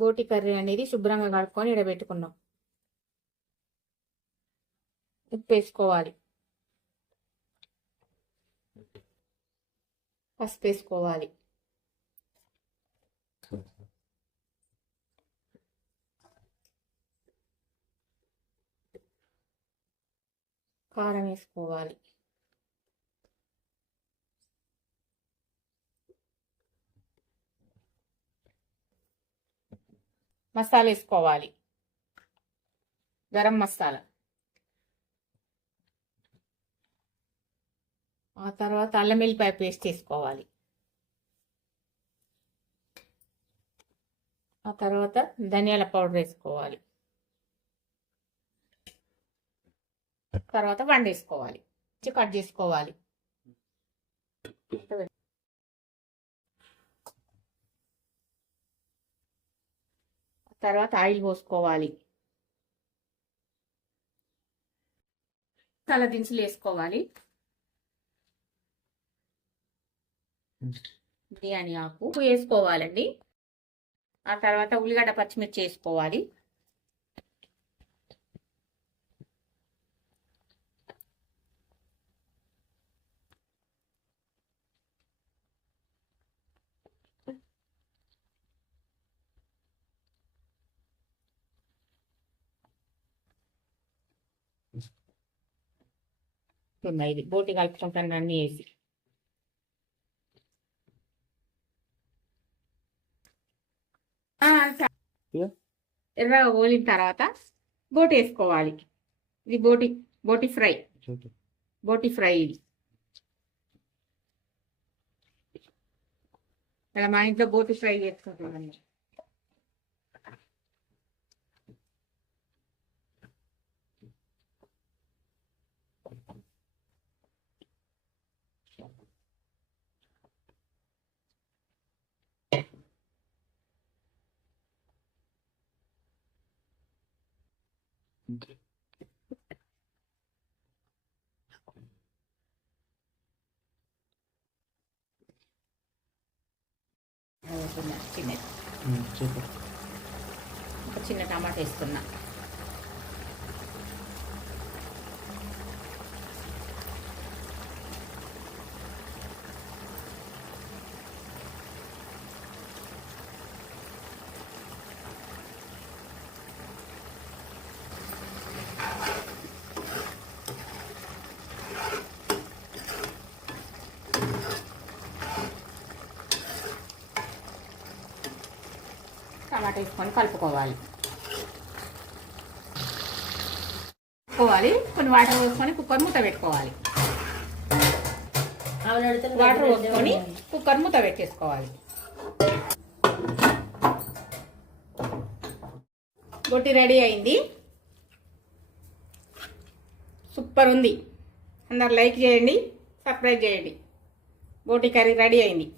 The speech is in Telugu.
బోటి కర్రీ అనేది శుభ్రంగా కడుక్కొని ఇడబెట్టుకున్నాం. ఉప్పు వేసుకోవాలి, పసుపు వేసుకోవాలి, కారం వేసుకోవాలి, మసాలా వేసుకోవాలి, గరం మసాలా. ఆ తర్వాత అల్లం వెల్లిపాయ పేస్ట్ వేసుకోవాలి. ఆ తర్వాత ధనియాల పౌడర్ వేసుకోవాలి. తర్వాత వండేసుకోవాలి, కట్ చేసుకోవాలి. తర్వాత ఆయిల్ పోసుకోవాలి, మసాలా దినుసులు వేసుకోవాలి, బిర్యానీ ఆకు వేసుకోవాలండి. ఆ తర్వాత ఉల్లిగడ్డ పచ్చిమిర్చి వేసుకోవాలి. ఇది బోటి కలుపుకుంటాను అన్నీ వేసి ఎర్రగా గోలిన తర్వాత బోటి వేసుకోవాలి. ఇది బోటి ఫ్రై. ఇది ఇలా మా ఇంట్లో బోటి ఫ్రై చేసుకుంటామండి. చిన్న టమాటా వేసుకున్నా. టమాటా వేసుకొని కలుపుకోవాలి. కొన్ని వాటర్ పోసుకొని కుక్కర్ మూత పెట్టుకోవాలి. వాటర్ పోసుకొని కుక్కర్ మూత పెట్టేసుకోవాలి. బోటి రెడీ అయింది. సూపర్ ఉంది. అందరు లైక్ చేయండి, సబ్స్క్రైబ్ చేయండి. బోటి కర్రీ రెడీ అయింది.